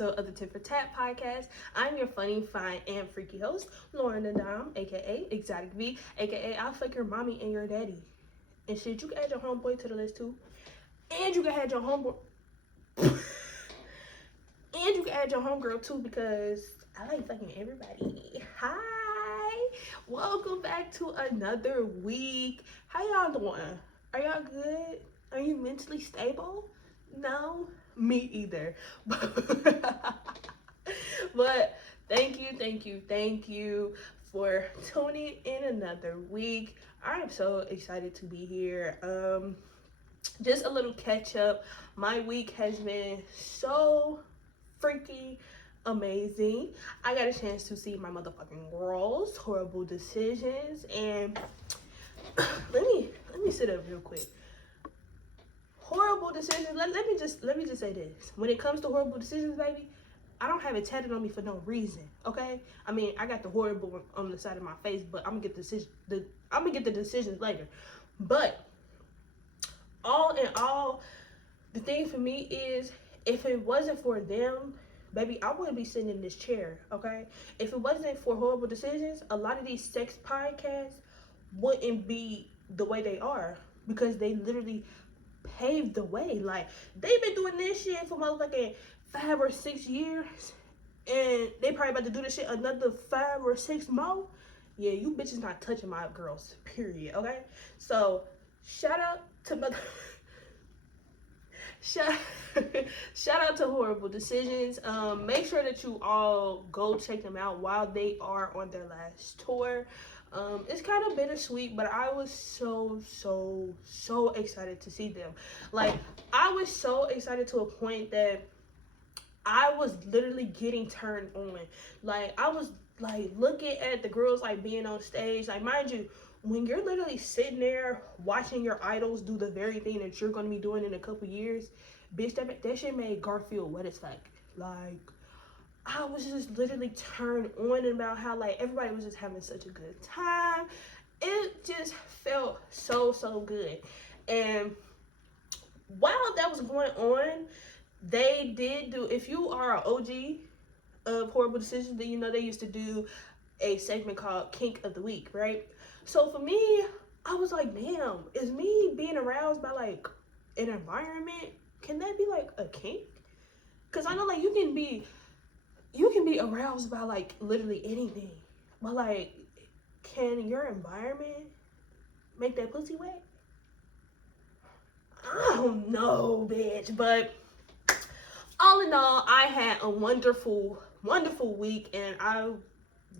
episode of the Tit for Tat podcast. I'm your funny, fine, and freaky host, Lauryn.thedom, aka Exotic V, aka I'll fuck your mommy and your daddy. And shit, you can add your homeboy to the list too. And you can add your homeboy. And you can add your homegirl too, because I like fucking everybody. Hi! Welcome back to another week. How y'all doing? Are y'all good? Are you mentally stable? No? Me either. But thank you for tuning in another week. I am so excited to be here. Just a little catch up. My week has been so freaking amazing. I got a chance to see my motherfucking girls' horrible decisions, and let me sit up real quick. Horrible decisions. Let me just say this. When it comes to horrible decisions, baby, I don't have it tatted on me for no reason. Okay? I mean, I got the horrible on the side of my face, but I'm gonna get the decisions later. But all in all, the thing for me is, if it wasn't for them, baby, I wouldn't be sitting in this chair. Okay? If it wasn't for horrible decisions, a lot of these sex podcasts wouldn't be the way they are, because they literally paved the way. Like, they've been doing this shit for motherfucking 5 or 6 years, and they probably about to do this shit another 5 or 6 more. Yeah, you bitches not touching my girls, period. Okay? So shout out to shout out to Horrible Decisions. Make sure that you all go check them out while they are on their last tour. It's kind of bittersweet, but I was so excited to see them. Like, I was so excited to a point that I was literally getting turned on. Like, I was like looking at the girls like being on stage. Like, mind you, when you're literally sitting there watching your idols do the very thing that you're gonna be doing in a couple years, bitch, that shit made Garfield wet as fuck. Like, I was just literally turned on about how, like, everybody was just having such a good time. It just felt so good. And while that was going on, they did do, if you are an OG of Horrible Decisions, then you know they used to do a segment called Kink of the Week, right? So for me, I was like, damn, is me being aroused by like an environment, can that be like a kink? Because I know, like, you can be aroused by like literally anything, but like, can your environment make that pussy wet? I don't know, bitch. But all in all, I had a wonderful week, and I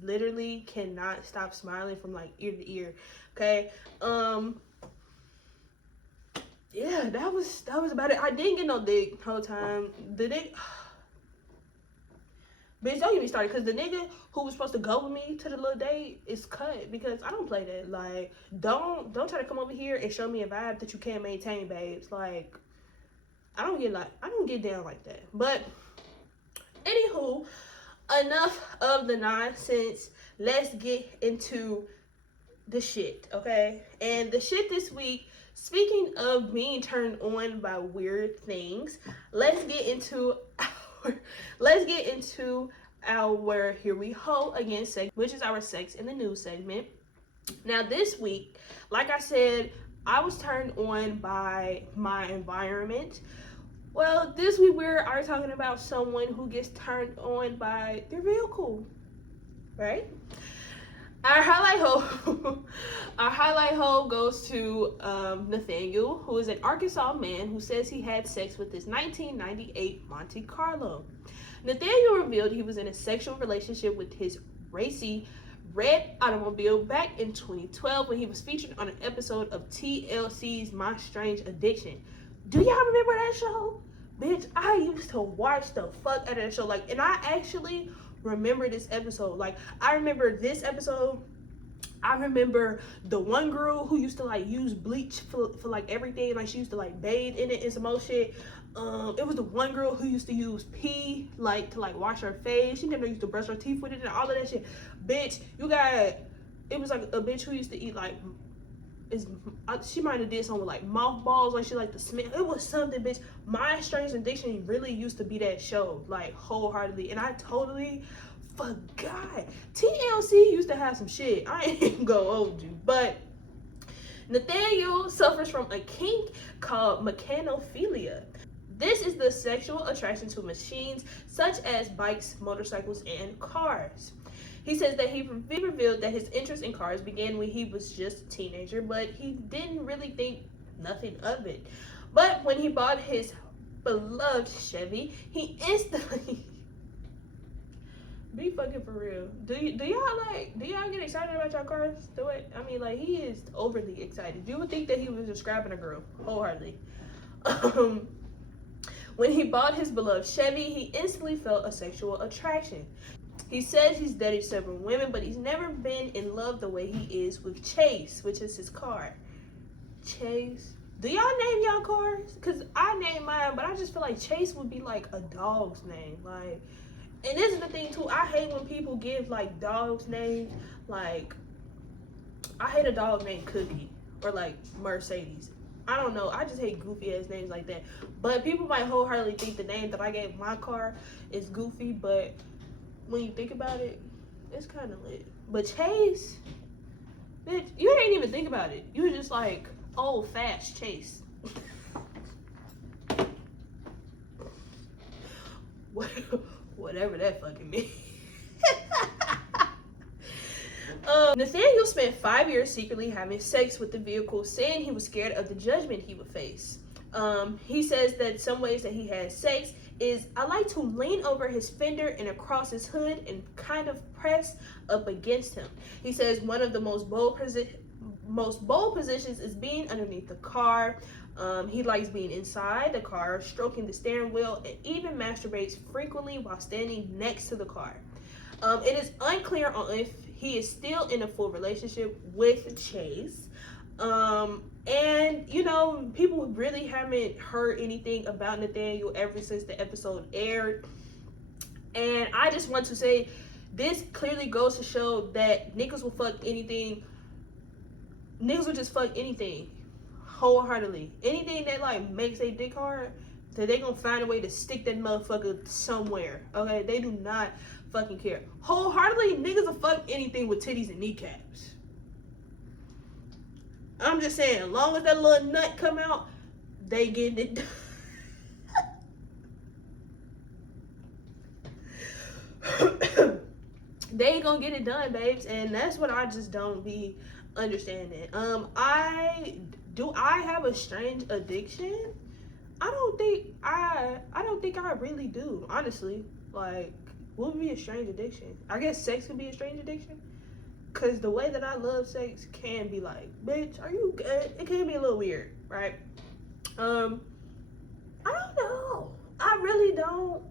literally cannot stop smiling from like ear to ear. Okay, yeah, that was about it. I didn't get no dick the whole time. The dick, bitch, don't get me started, because the nigga who was supposed to go with me to the little date is cut, because I don't play that. Like, don't try to come over here and show me a vibe that you can't maintain, babes. Like, I don't get down like that. But anywho, enough of the nonsense. Let's get into the shit, okay? And the shit this week, speaking of being turned on by weird things, let's get into our Here We Ho Again segment, which is our Sex in the News segment. Now this week, like I said, I was turned on by my environment. Well, this week we are talking about someone who gets turned on by their vehicle, right? Our highlight hoe goes to Nathaniel, who is an Arkansas man who says he had sex with his 1998 Monte Carlo. Nathaniel revealed he was in a sexual relationship with his racy red automobile back in 2012 when he was featured on an episode of TLC's My Strange Addiction. Do y'all remember that show? Bitch, I used to watch the fuck out of that show. Like, and I actually remember this episode. Like, I remember this episode. I remember the one girl who used to like use bleach for like everything. Like, she used to like bathe in it and some more shit. It was the one girl who used to use pee like to like wash her face. She never used to brush her teeth with it and all of that shit. Bitch, it was like a bitch who used to eat like she might have did something with like mothballs, like she like the smell. It was something, bitch. My Strange Addiction really used to be that show, like wholeheartedly, and I totally forgot. TLC used to have some shit. I ain't even gonna hold you, but Nathaniel suffers from a kink called mechanophilia. This is the sexual attraction to machines such as bikes, motorcycles, and cars. He says that he revealed that his interest in cars began when he was just a teenager, but he didn't really think nothing of it. But when he bought his beloved Chevy, he instantly be fucking for real. Do y'all get excited about your cars? Do it. I mean, like, he is overly excited. You would think that he was describing a girl wholeheartedly. When he bought his beloved Chevy, he instantly felt a sexual attraction. He says he's dated several women, but he's never been in love the way he is with Chase, which is his car. Chase. Do y'all name y'all cars? Because I named mine, but I just feel like Chase would be like a dog's name. Like, and this is the thing too, I hate when people give like dogs names. Like, I hate a dog named Cookie or like Mercedes. I don't know, I just hate goofy ass names like that. But people might wholeheartedly think the name that I gave my car is goofy, but when you think about it, it's kind of lit. But Chase, bitch, you didn't even think about it. You were just like, oh, fast Chase. Whatever that fucking means. Nathaniel spent 5 years secretly having sex with the vehicle, saying he was scared of the judgment he would face. He says that some ways that he has sex is, I like to lean over his fender and across his hood and kind of press up against him. He says one of the most bold positions is being underneath the car. He likes being inside the car, stroking the steering wheel, and even masturbates frequently while standing next to the car. It is unclear on if he is still in a full relationship with Chase. And you know, people really haven't heard anything about Nathaniel ever since the episode aired. And I just want to say, this clearly goes to show that niggas will fuck anything. Niggas will just fuck anything wholeheartedly. Anything that like makes their dick hard, that they gonna find a way to stick that motherfucker somewhere. Okay, they do not fucking care. Wholeheartedly, niggas will fuck anything with titties and kneecaps. I'm just saying, as long as that little nut come out, they get it done. They gonna get it done, babes, and that's what I just don't be understanding. I have a strange addiction? I don't think I really do, honestly. Like, what would be a strange addiction? I guess sex could be a strange addiction. Cause the way that I love sex can be like, bitch, are you good? It can be a little weird, right? I don't know. I really don't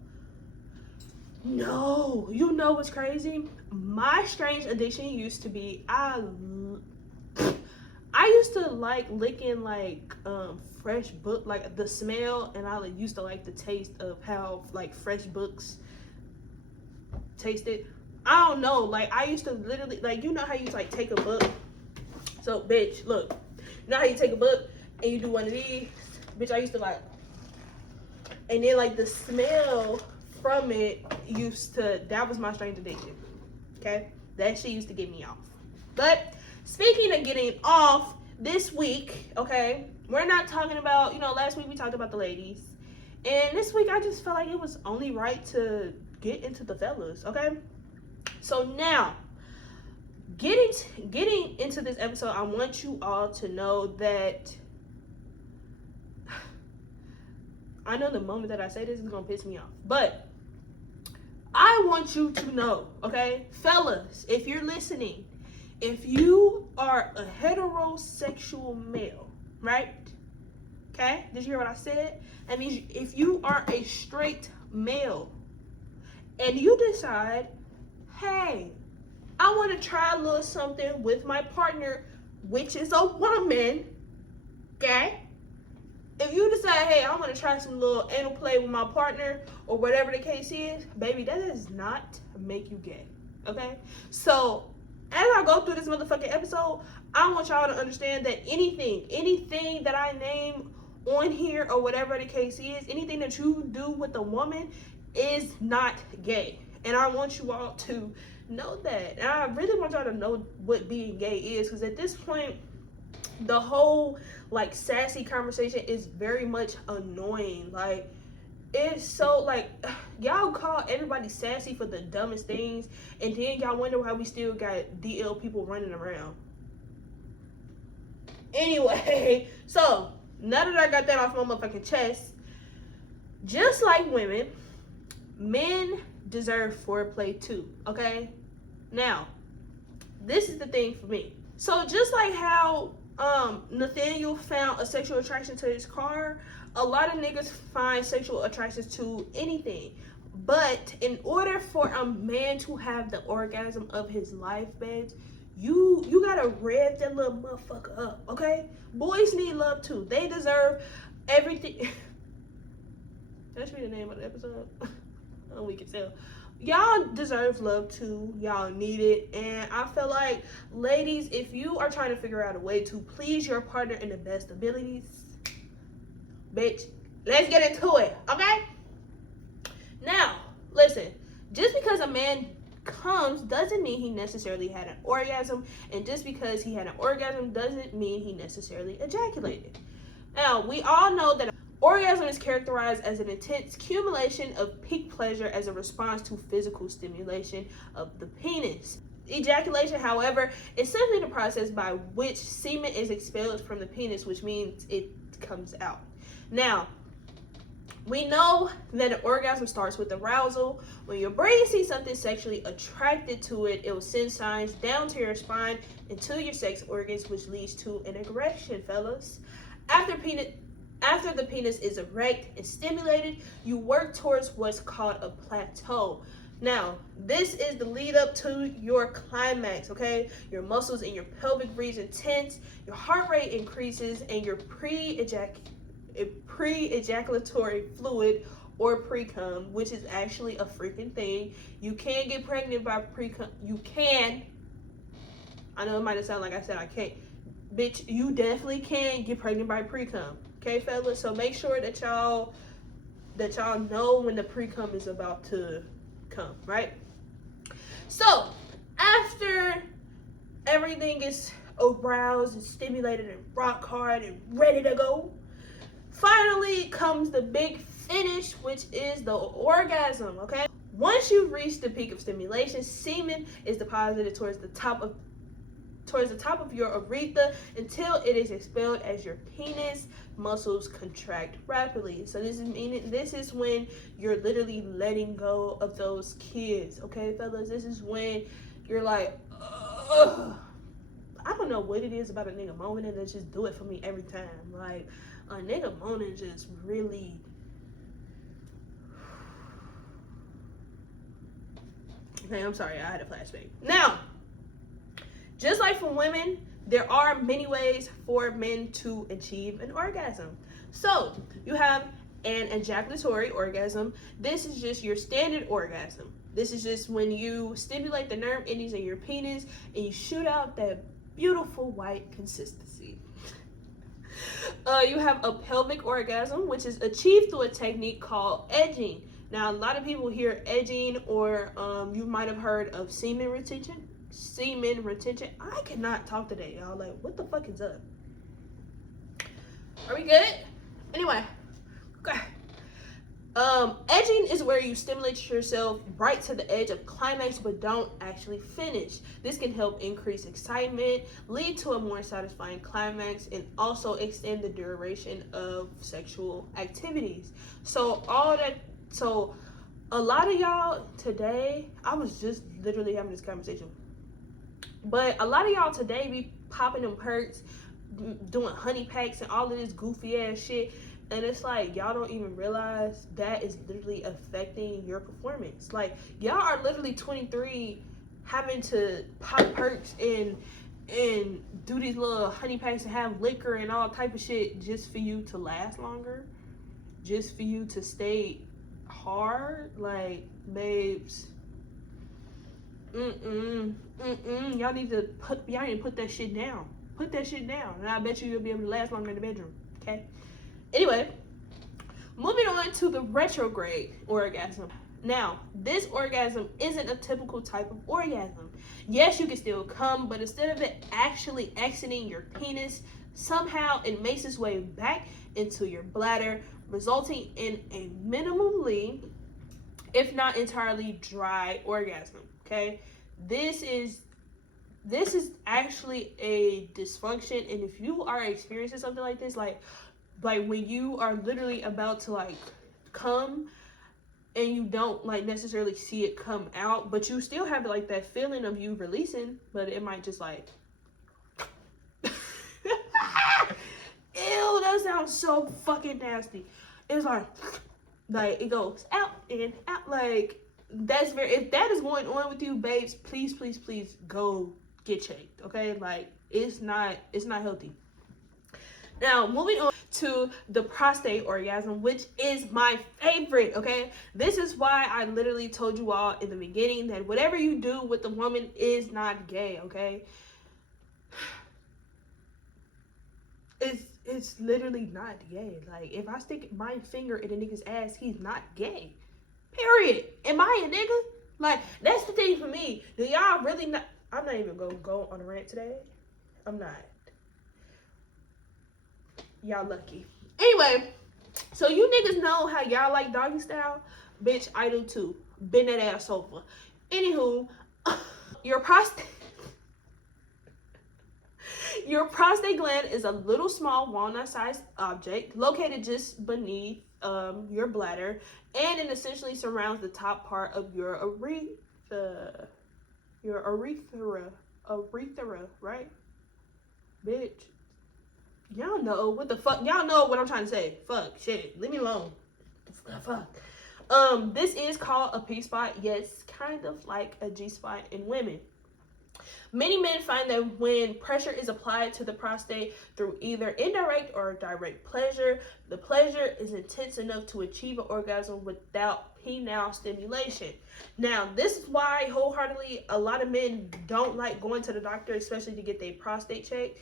know. You know what's crazy? My strange addiction used to be, I used to like licking like fresh book, like the smell, and I used to like the taste of how like fresh books tasted. I don't know, like I used to literally, like, you know how you like take a book, so bitch, look, you know how you take a book and you do one of these, bitch, I used to like, and then like the smell from it used to, that was my strange addiction, okay, that shit used to get me off. But speaking of getting off, this week, okay, we're not talking about, you know, last week we talked about the ladies, and this week I just felt like it was only right to get into the fellas, okay? So now, getting into this episode, I want you all to know that I know the moment that I say this is gonna piss me off, but I want you to know, okay, fellas, if you're listening, if you are a heterosexual male, right? Okay, did you hear what I said? That means if you are a straight male and you decide, hey, I want to try a little something with my partner, which is a woman, okay? If you decide, hey, I want to try some little anal play with my partner, or whatever the case is, baby, that does not make you gay, okay? So, as I go through this motherfucking episode, I want y'all to understand that anything that I name on here or whatever the case is, anything that you do with a woman is not gay. And I want you all to know that. And I really want y'all to know what being gay is, because at this point, the whole like sassy conversation is very much annoying. Like, it's so like y'all call everybody sassy for the dumbest things, and then y'all wonder why we still got DL people running around. Anyway, so now that I got that off my motherfucking chest, just like women, men deserve foreplay too, okay? Now, this is the thing for me. So just like how Nathaniel found a sexual attraction to his car, a lot of niggas find sexual attractions to anything. But in order for a man to have the orgasm of his life, babes, you gotta rev that little motherfucker up, okay? Boys need love too. They deserve everything. That should be the name of the episode. Oh, we can tell. Y'all deserve love too. Y'all need it. And I feel like, ladies, if you are trying to figure out a way to please your partner in the best abilities, bitch, let's get into it, okay? Now, listen, just because a man comes doesn't mean he necessarily had an orgasm, and just because he had an orgasm doesn't mean he necessarily ejaculated. Now, we all know that orgasm is characterized as an intense accumulation of peak pleasure as a response to physical stimulation of the penis. Ejaculation, however, is simply the process by which semen is expelled from the penis, which means it comes out. Now, we know that an orgasm starts with arousal. When your brain sees something sexually attracted to it, it will send signs down to your spine and to your sex organs, which leads to an erection, fellas. After the penis is erect and stimulated, you work towards what's called a plateau. Now, this is the lead up to your climax, okay? Your muscles in your pelvic region tense, your heart rate increases, and your pre-ejaculatory fluid or pre-cum, which is actually a freaking thing. You can get pregnant by pre-cum. You can. I know it might have sounded like I said I can't. Bitch, you definitely can get pregnant by pre-cum. Okay, fellas? So make sure that y'all know when the pre-cum is about to come, right? So, after everything is aroused and stimulated and rock hard and ready to go, finally comes the big finish, which is the orgasm, okay? Once you've reached the peak of stimulation, semen is deposited towards the top of your urethra until it is expelled as your penis muscles contract rapidly. So this is when you're literally letting go of those kids, okay, fellas? This is when you're like, ugh. I don't know what it is about a nigga moaning and just do it for me every time. Like, a nigga moaning just really... Okay, I'm sorry, I had a flashback. Now, just like for women, there are many ways for men to achieve an orgasm. So, you have an ejaculatory orgasm. This is just your standard orgasm. This is just when you stimulate the nerve endings in your penis and you shoot out that beautiful white consistency. You have a pelvic orgasm, which is achieved through a technique called edging. Now, a lot of people hear edging, or you might have heard of semen retention. I cannot talk today, y'all. Like, what the fuck is up? Are we good? Anyway, okay. Edging is where you stimulate yourself right to the edge of climax but don't actually finish. This can help increase excitement, lead to a more satisfying climax, and also extend the duration of sexual activities. So a lot of y'all today, I was just literally having this conversation, but a lot of y'all today be popping them perks, doing honey packs and all of this goofy ass shit. And it's like, y'all don't even realize that is literally affecting your performance. Like, y'all are literally 23 having to pop perks and do these little honey packs and have liquor and all type of shit just for you to last longer, just for you to stay hard. Like, babes, y'all need to put that shit down. put that shit down, and I bet you'll be able to last longer in the bedroom. Okay. Anyway, moving on to the retrograde orgasm. Now, this orgasm isn't a typical type of orgasm. Yes, you can still come, but instead of it actually exiting your penis, somehow it makes its way back into your bladder, resulting in a minimally, if not entirely, dry orgasm. Okay, this is actually a dysfunction, and if you are experiencing something like this, like when you are literally about to like come and you don't like necessarily see it come out, but you still have like that feeling of you releasing, but it might just like ew, that sounds so fucking nasty. It's like it goes out and out. Like, that's very, if that is going on with you, babes, please go get checked. Okay, like it's not healthy. Now, moving on to the prostate orgasm, which is my favorite, okay? This is why I literally told you all in the beginning that whatever you do with the woman is not gay, okay? It's literally not gay. Like, if I stick my finger in a nigga's ass, he's not gay. Period. Am I a nigga? Like, that's the thing for me. Do y'all really not? I'm not even gonna go on a rant today. I'm not. Y'all lucky. Anyway, so you niggas know how y'all like doggy style? Bitch, I do too. Bend that ass over. Anywho, your prostate gland is a little small walnut-sized object located just beneath your bladder, and it essentially surrounds the top part of your urethra, right? Bitch. Y'all know what the fuck. Y'all know what I'm trying to say. Fuck, shit. Leave me alone. Fuck. This is called a P spot. Yes, kind of like a G spot in women. Many men find that when pressure is applied to the prostate through either indirect or direct pleasure, the pleasure is intense enough to achieve an orgasm without penile stimulation. Now, this is why wholeheartedly a lot of men don't like going to the doctor, especially to get their prostate checked.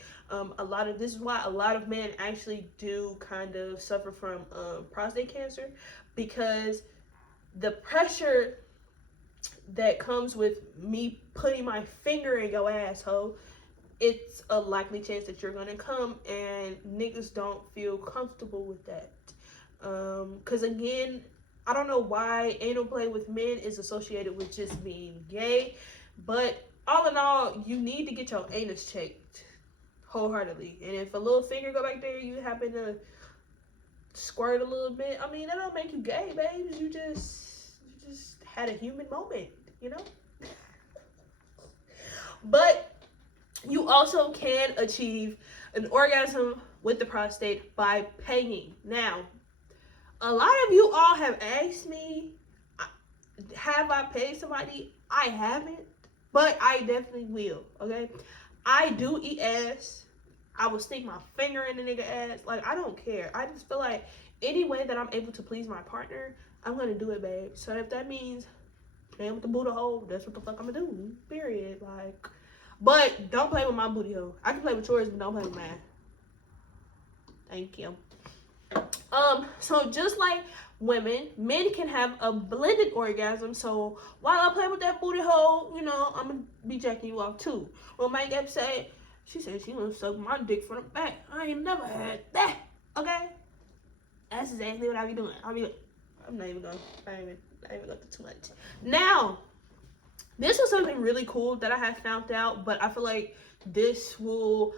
This is why a lot of men actually do kind of suffer from prostate cancer, because the pressure that comes with me putting my finger in your asshole, it's a likely chance that you're gonna come, and niggas don't feel comfortable with that. Cause again, I don't know why anal play with men is associated with just being gay, but all in all, you need to get your anus checked wholeheartedly. And if a little finger go back there, you happen to squirt a little bit, I mean, that don't make you gay, babes. You just had a human moment, you know? But you also can achieve an orgasm with the prostate by paying. Now, a lot of you all have asked me, have I paid somebody? I haven't, but I definitely will, okay? I do eat ass. I will stick my finger in the nigga ass. Like, I don't care. I just feel like any way that I'm able to please my partner, I'm gonna do it, babe. So if that means playing with the booty hole, that's what the fuck I'm gonna do. Period. Like, but don't play with my booty hole. I can play with yours, but don't play with mine. Thank you. So just like women, men can have a blended orgasm. So while I play with that booty hole, you know, I'm gonna be jacking you off too. Well, my get say, she said she wanna suck my dick from the back. I ain't never had that. Okay, that's exactly what I be doing. I'm not even gonna go too much. Now, this was something really cool that I had found out, but I feel like this will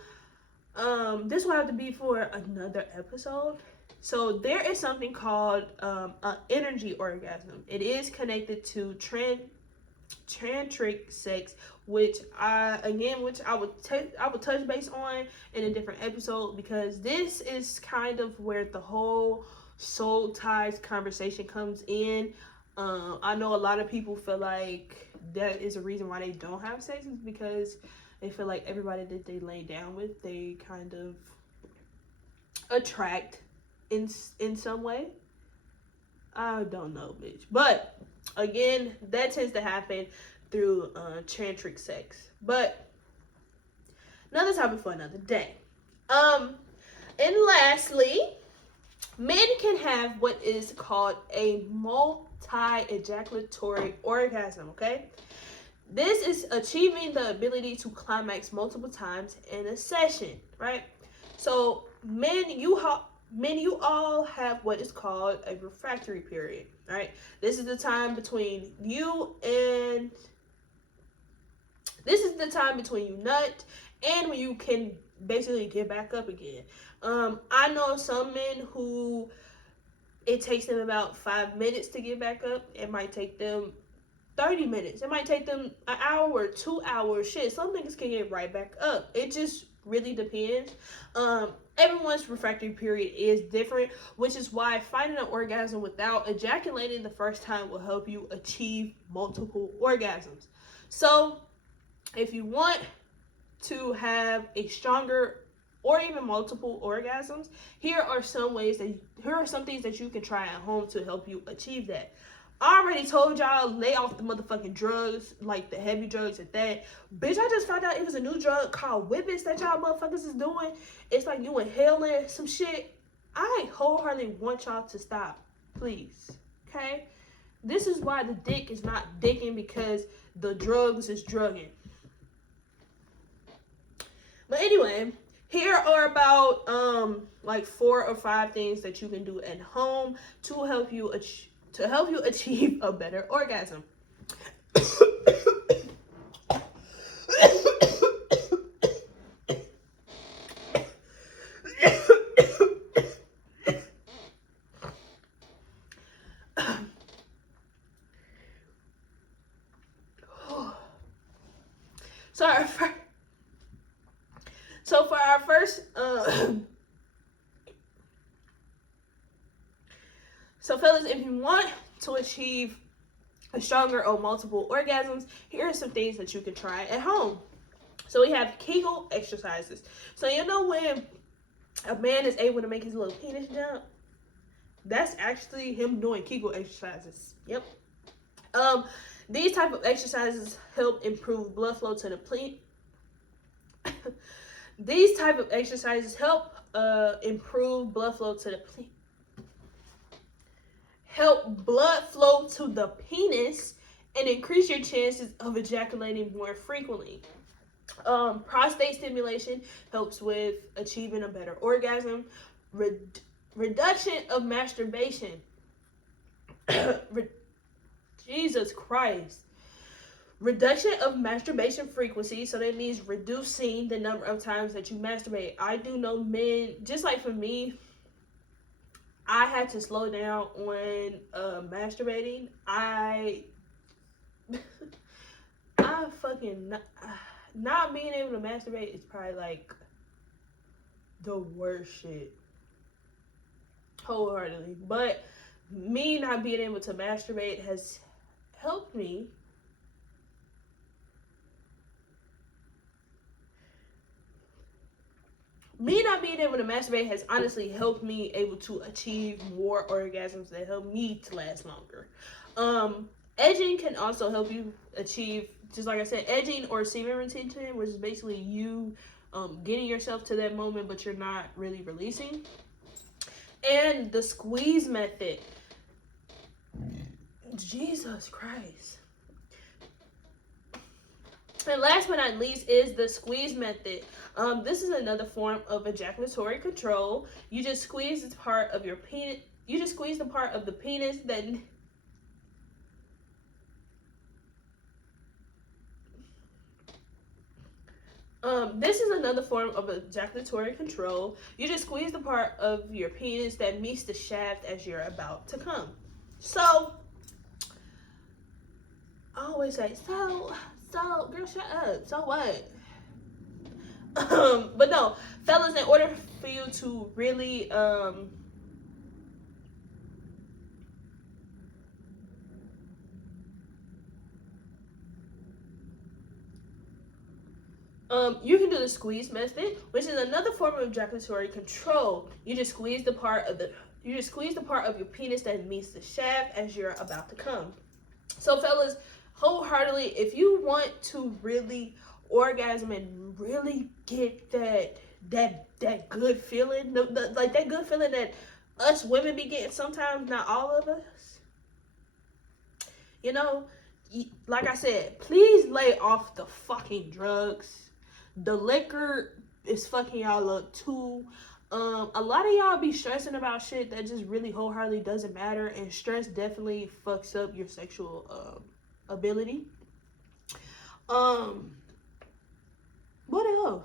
have to be for another episode. So there is something called an energy orgasm. It is connected to tantric sex, which I would touch base on in a different episode, because this is kind of where the whole soul ties conversation comes in. I know a lot of people feel like that is a reason why they don't have sex, is because they feel like everybody that they lay down with, they kind of attract in some way. I don't know, bitch. But again, that tends to happen through tantric sex. But another topic for another day. And lastly, men can have what is called a multi-ejaculatory orgasm, okay? This is achieving the ability to climax multiple times in a session, right? So men, you all have what is called a refractory period, right? This is the time between you nut and when you can basically get back up again. I know some men who it takes them about 5 minutes to get back up. It might take them 30 minutes. It might take them an hour or 2 hours. Shit, some niggas can get right back up. It just really depends. Everyone's refractory period is different, which is why finding an orgasm without ejaculating the first time will help you achieve multiple orgasms. So, if you want to have a stronger or even multiple orgasms, here are some things that you can try at home to help you achieve that. I already told y'all, lay off the motherfucking drugs, like the heavy drugs at that. Bitch, I just found out it was a new drug called Whippets that y'all motherfuckers is doing. It's like you inhaling some shit. I wholeheartedly want y'all to stop, please, okay? This is why the dick is not dicking, because the drugs is drugging. But anyway, here are about like 4 or 5 things that you can do at home to help you achieve a better orgasm. So for our first, so fellas, if you want to achieve a stronger or multiple orgasms, here are some things that you can try at home. So we have Kegel exercises. So you know when a man is able to make his little penis jump, that's actually him doing Kegel exercises. Yep. These type of exercises help improve blood flow to the These type of exercises help improve blood flow to the penis and increase your chances of ejaculating more frequently. Prostate stimulation helps with achieving a better orgasm. Reduction of masturbation. Jesus Christ. Reduction of masturbation frequency, so that means reducing the number of times that you masturbate. I do know men, just like for me, I had to slow down on masturbating. I fucking not being able to masturbate is probably like the worst shit, wholeheartedly. But me not being able to masturbate has helped me not being able to masturbate has honestly helped me able to achieve more orgasms that help me to last longer. Edging can also help you achieve, just like I said, edging or semen retention, which is basically you getting yourself to that moment, but you're not really releasing. And the squeeze method. Jesus Christ. And last but not least is the squeeze method. This is another form of ejaculatory control. You just squeeze this part of your penis. You just squeeze the part of the penis that. This is another form of ejaculatory control. You just squeeze the part of your penis that meets the shaft as you're about to come. So, I always say, so, girl, shut up. So what? But no, fellas, in order for you to really, you can do the squeeze method, which is another form of ejaculatory control. You just squeeze the part of your penis that meets the shaft as you're about to come. So, fellas, wholeheartedly, if you want to really orgasm and really get that good feeling, like that good feeling that us women be getting sometimes, not all of us. You know, like I said, please lay off the fucking drugs. The liquor is fucking y'all up too. A lot of y'all be stressing about shit that just really wholeheartedly doesn't matter, and stress definitely fucks up your sexual ability. What else?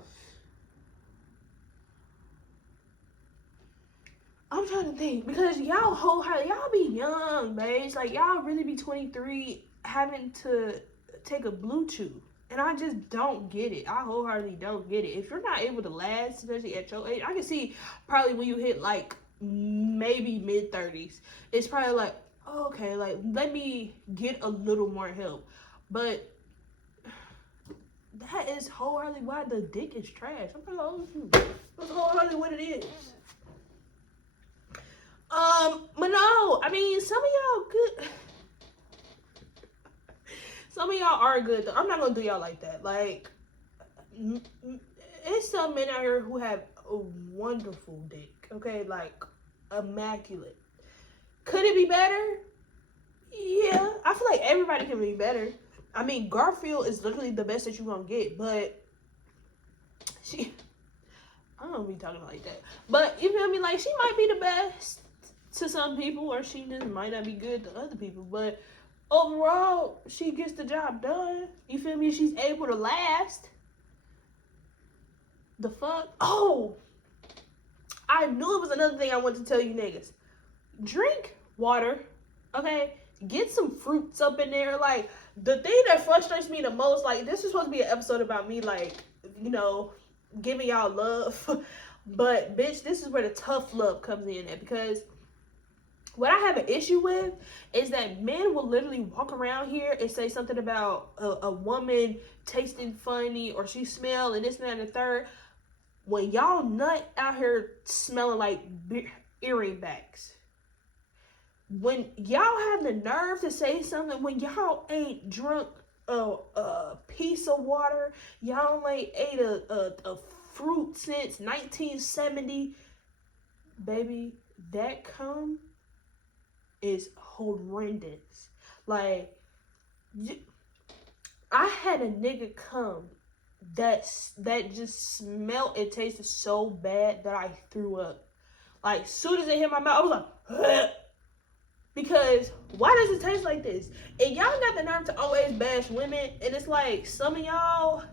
I'm trying to think, because y'all be young, babes. Like, y'all really be 23 having to take a blue chew. And I just don't get it. I wholeheartedly don't get it. If you're not able to last, especially at your age, I can see probably when you hit like maybe mid-30s, it's probably like, oh, okay, like let me get a little more help. But that is wholeheartedly why the dick is trash. I'm like, oh, that's wholeheartedly what it is. But no, I mean, some of y'all good. Some of y'all are good, though. I'm not gonna do y'all like that. Like, it's some men out here who have a wonderful dick, okay? Like, immaculate. Could it be better? Yeah, I feel like everybody can be better. I mean, Garfield is literally the best that you're gonna get, but I don't be talking like that. But, you feel me? Like, she might be the best to some people, or she just might not be good to other people, but overall, she gets the job done. You feel me? She's able to last. The fuck? Oh! I knew it was another thing I wanted to tell you niggas. Drink water, okay? Get some fruits up in there. Like, the thing that frustrates me the most, like, this is supposed to be an episode about me, like, you know, giving y'all love. But, bitch, this is where the tough love comes in at, because what I have an issue with is that men will literally walk around here and say something about a woman tasting funny, or she smell and this and that and the third, when y'all nut out here smelling like earring backs. When y'all have the nerve to say something when y'all ain't drunk a piece of water, y'all ain't ate a fruit since 1970, baby, that cum is horrendous. Like, I had a nigga come that just smelled and tasted so bad that I threw up. Like, soon as it hit my mouth, I was like, ugh. Because why does it taste like this? And y'all got the nerve to always bash women, and it's like, some of y'all,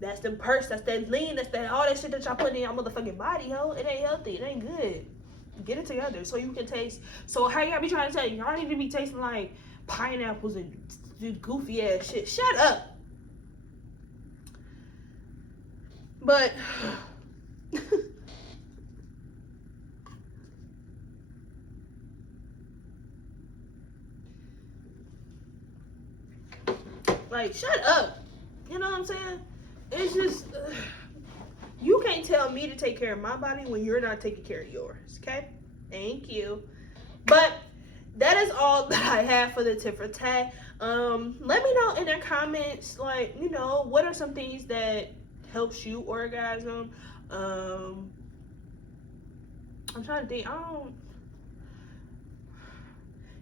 that's the purse, that's that lean, that's that all that shit that y'all put in your motherfucking body, ho. It ain't healthy, it ain't good. Get it together so you can taste. So how y'all be trying to say y'all need to be tasting like pineapples and goofy ass shit? Shut up. But like, shut up. You know what I'm saying? It's just you can't tell me to take care of my body when you're not taking care of yours. Okay? Thank you. But that is all that I have for the tit for tat. Let me know in the comments, like, you know, what are some things that helps you orgasm? I'm trying to think.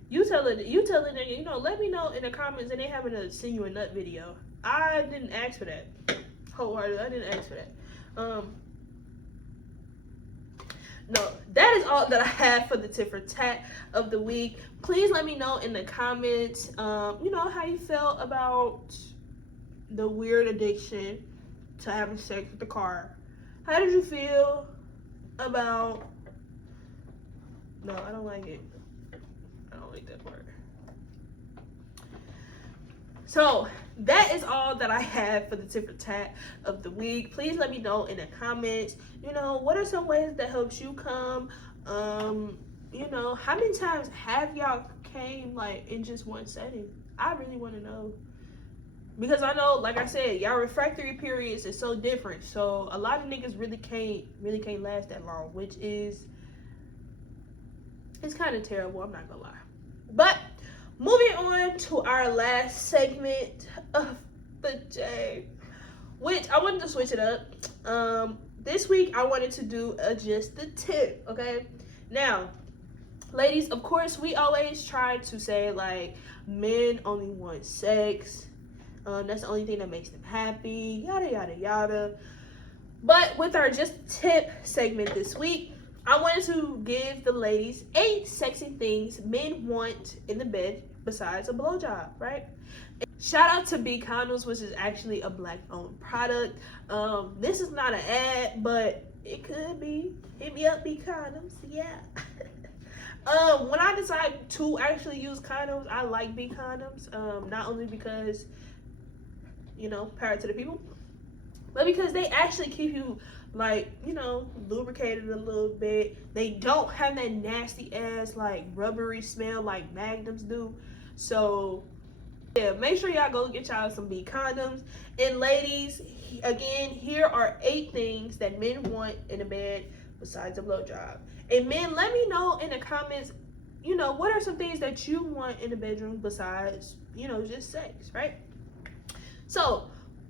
You tell it, nigga, you know, let me know in the comments, and they having to send you a nut video. I didn't ask for that. Wholeheartedly, I didn't ask for that. No, that is all that I have for the tit for tat of the week. Please let me know in the comments, you know, how you felt about the weird addiction to having sex with the car. How did you feel about... No, I don't like it. I don't like that part. So that is all that I have for the tit for tat of the week. Please let me know in the comments, you know, what are some ways that helps you come? You know, how many times have y'all came like in just one setting? I really want to know, because I know, like I said, y'all refractory periods is so different. So a lot of niggas really can't last that long, which is, it's kind of terrible, I'm not gonna lie. But moving on to our last segment of The J. Which I wanted to switch it up. This week I wanted to do just the tip, okay? Now, ladies, of course, we always try to say like men only want sex. That's the only thing that makes them happy, yada yada yada. But with our just tip segment this week, I wanted to give the ladies 8 sexy things men want in the bed besides a blowjob, right? Shout out to B Condoms, which is actually a black-owned product. This is not an ad, but it could be. Hit me up, B Condoms. Yeah. When I decide to actually use condoms, I like B Condoms. Not only because, power to the people, but because they actually keep you like, lubricated a little bit. They don't have that nasty ass like rubbery smell like Magnums do. So yeah, make sure y'all go get y'all some B Condoms. And ladies, again, here are 8 things that men want in a bed besides a blowjob. And men, let me know in the comments, what are some things that you want in the bedroom besides, just sex, right? So,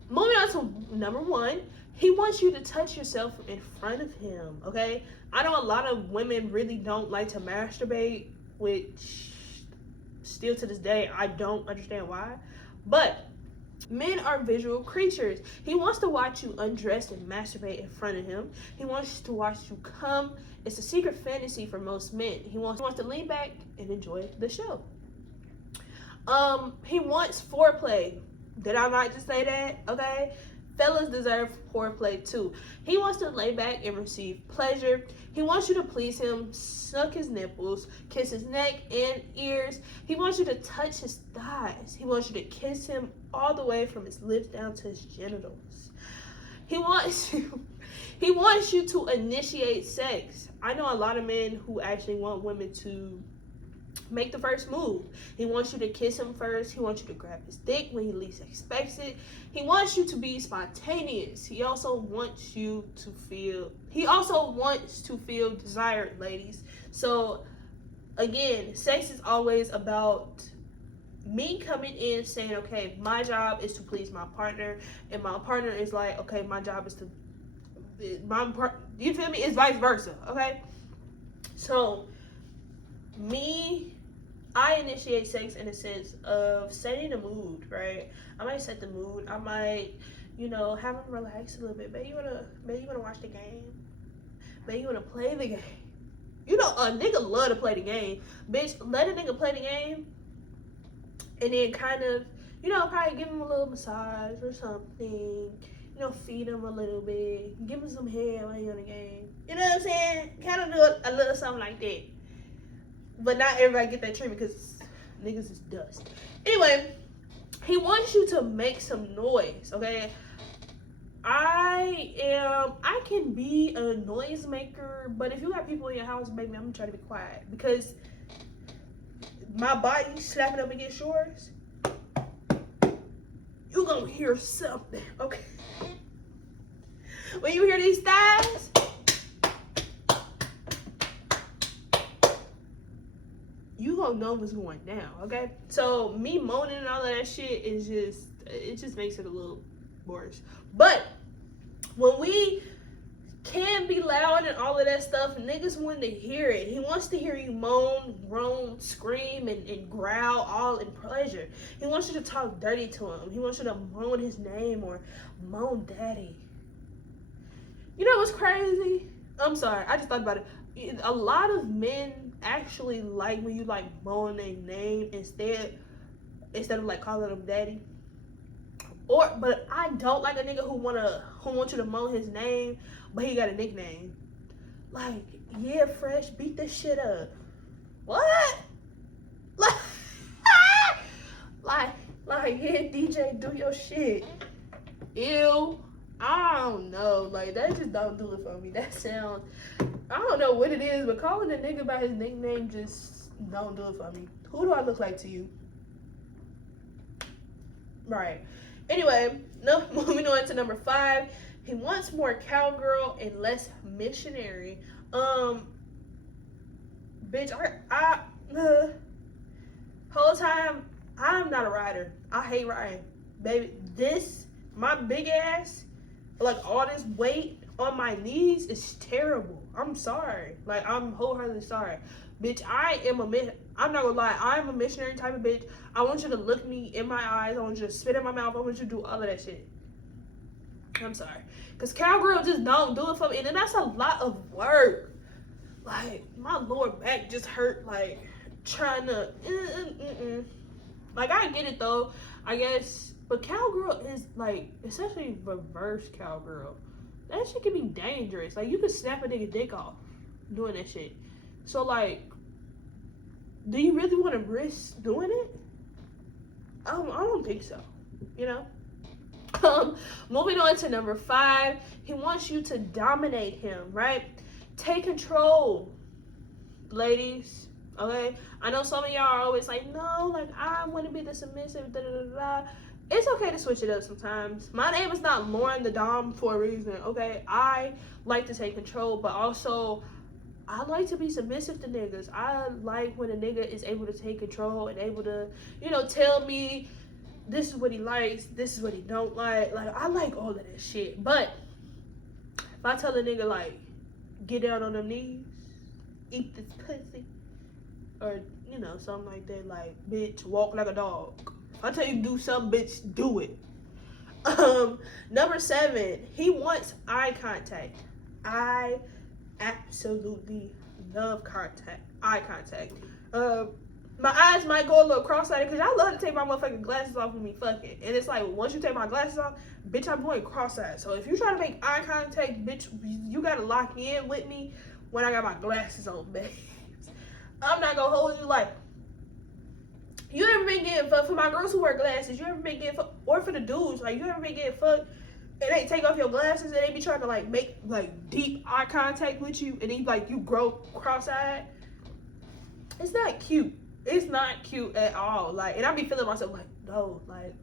moving on to number 1, he wants you to touch yourself in front of him, okay? I know a lot of women really don't like to masturbate, which still to this day, I don't understand why. But men are visual creatures. He wants to watch you undress and masturbate in front of him. He wants to watch you come. It's a secret fantasy for most men. He wants to lean back and enjoy the show. He wants foreplay. Did I not just say that? Okay. Fellas deserve foreplay too. He wants to lay back and receive pleasure. He wants you to please him, suck his nipples, kiss his neck and ears. He wants you to touch his thighs. He wants you to kiss him all the way from his lips down to his genitals. He wants you to initiate sex. I know a lot of men who actually want women to make the first move. He wants you to kiss him first. He wants you to grab his dick when he least expects it. He wants you to be spontaneous. He also wants to feel desired, ladies. So again, sex is always about me coming in saying, okay, my job is to please my partner, and my partner is like, okay, my job is to you feel me? It's vice versa, okay? So I initiate sex in a sense of setting the mood, right? I might set the mood. I might, have him relax a little bit. Maybe you wanna watch the game. Maybe you wanna play the game. A nigga love to play the game. Bitch, let a nigga play the game, and then kind of, probably give him a little massage or something. Feed him a little bit. Give him some hair while you're on the game. You know what I'm saying? Kind of do a little something like that. But not everybody get that treatment because niggas is dust. Anyway, he wants you to make some noise, okay? I can be a noisemaker, but if you got people in your house, baby, I'm gonna try to be quiet because my body slapping up against yours, you gonna hear something, okay? When you hear these thighs, you gonna know what's going down, okay? So me moaning and all of that shit is just makes it a little worse. But when we can be loud and all of that stuff, niggas want to hear it. He wants to hear you moan, groan, scream, and growl all in pleasure. He wants you to talk dirty to him. He wants you to moan his name or moan daddy. You know what's crazy? I'm sorry, I just thought about it. A lot of men actually like when you like moan their name instead of like calling them daddy. But I don't like a nigga who wants you to moan his name, but he got a nickname. Like, yeah, Fresh, beat this shit up. What? Like, yeah, DJ, do your shit. Ew. I don't know. Like, that just don't do it for me. That sounds, I don't know what it is, but calling a nigga by his nickname just don't do it for me. Who do I look like to you? Right. Anyway, moving on to number 5. He wants more cowgirl and less missionary. Bitch, whole time, I'm not a rider. I hate riding. baby, my big ass, like all this weight on my knees is terrible. I'm sorry. Like, I'm wholeheartedly sorry. Bitch, I'm not gonna lie, I'm a missionary type of bitch. I want you to look me in my eyes. I want you to spit in my mouth. I want you to do all of that shit. I'm sorry. Because cowgirl just don't do it for me. And then that's a lot of work. Like, my lower back just hurt, like, trying to, Like, I get it, though, I guess. But cowgirl is, like, especially reverse cowgirl. That shit can be dangerous. Like, you could snap a nigga dick off doing that shit. So, like, do you really want to risk doing it? I don't think so. You know? Moving on to number 5. He wants you to dominate him, right? Take control, ladies. Okay? I know some of y'all are always like, no, like, I want to be the submissive, da-da-da-da. It's okay to switch it up sometimes. My name is not lauryn.thedom for a reason, okay? I like to take control, but also I like to be submissive to niggas. I like when a nigga is able to take control and able to, you know, tell me this is what he likes, this is what he don't like. Like, I like all of that shit. But if I tell a nigga, like, get down on them knees, eat this pussy, or, you know, something like that, like, bitch, walk like a dog. If I tell you to do something, bitch, do it. Number 7, he wants eye contact. I absolutely love eye contact. My eyes might go a little cross-eyed because I love to take my motherfucking glasses off when we fucking. And it's like, once you take my glasses off, bitch, I'm going cross-eyed. So if you try to make eye contact, bitch, you gotta lock in with me when I got my glasses on, babes. I'm not gonna hold you. Like, you ever been getting fucked? For my girls who wear glasses, you ever been getting fucked? Or for the dudes, like, you ever been getting fucked and they take off your glasses and they be trying to, like, make, like, deep eye contact with you and then, like, you grow cross-eyed? It's not cute. It's not cute at all. Like, and I be feeling myself like, no, like,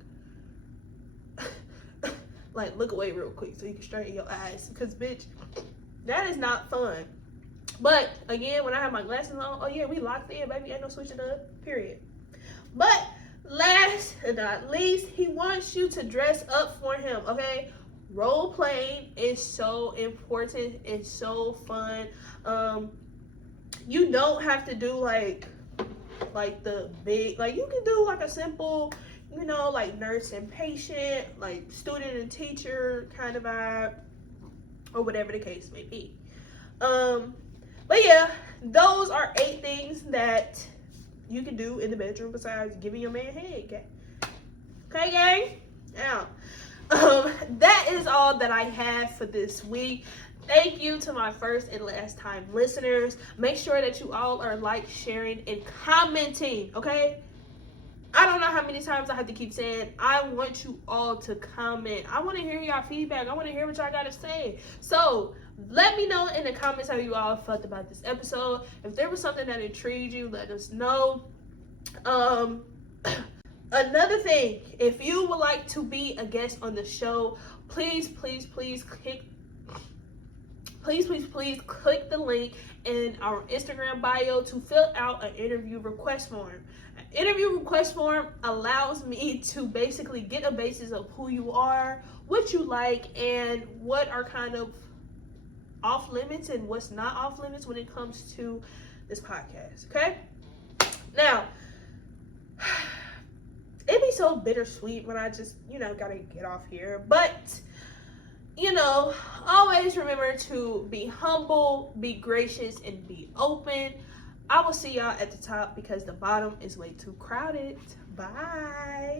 like, look away real quick so you can straighten your eyes. Because, bitch, that is not fun. But, again, when I have my glasses on, oh, yeah, we locked in, baby. Ain't no switching up, period. But, last but not least, he wants you to dress up for him, okay? Role playing is so important. It's so fun. You don't have to do, like the big, like, you can do, like, a simple, you know, like, nurse and patient, like, student and teacher kind of vibe, or whatever the case may be. But yeah, those are 8 things that you can do in the bedroom besides giving your man head, okay? Okay, gang? Now, that is all that I have for this week. Thank you to my first and last time listeners. Make sure that you all are like, sharing, and commenting, okay? I don't know how many times I have to keep saying, I want you all to comment. I want to hear y'all feedback. I want to hear what y'all got to say. So, let me know in the comments how you all felt about this episode. If there was something that intrigued you, let us know. Another thing, if you would like to be a guest on the show, please click the link in our Instagram bio to fill out an interview request form. An interview request form allows me to basically get a basis of who you are, what you like, and what are kind of off limits and what's not off limits when it comes to this podcast, okay? Now, it'd be so bittersweet when I just, you know, gotta get off here, but, you know, always remember to be humble, be gracious, and be open. I will see y'all at the top because the bottom is way too crowded. Bye.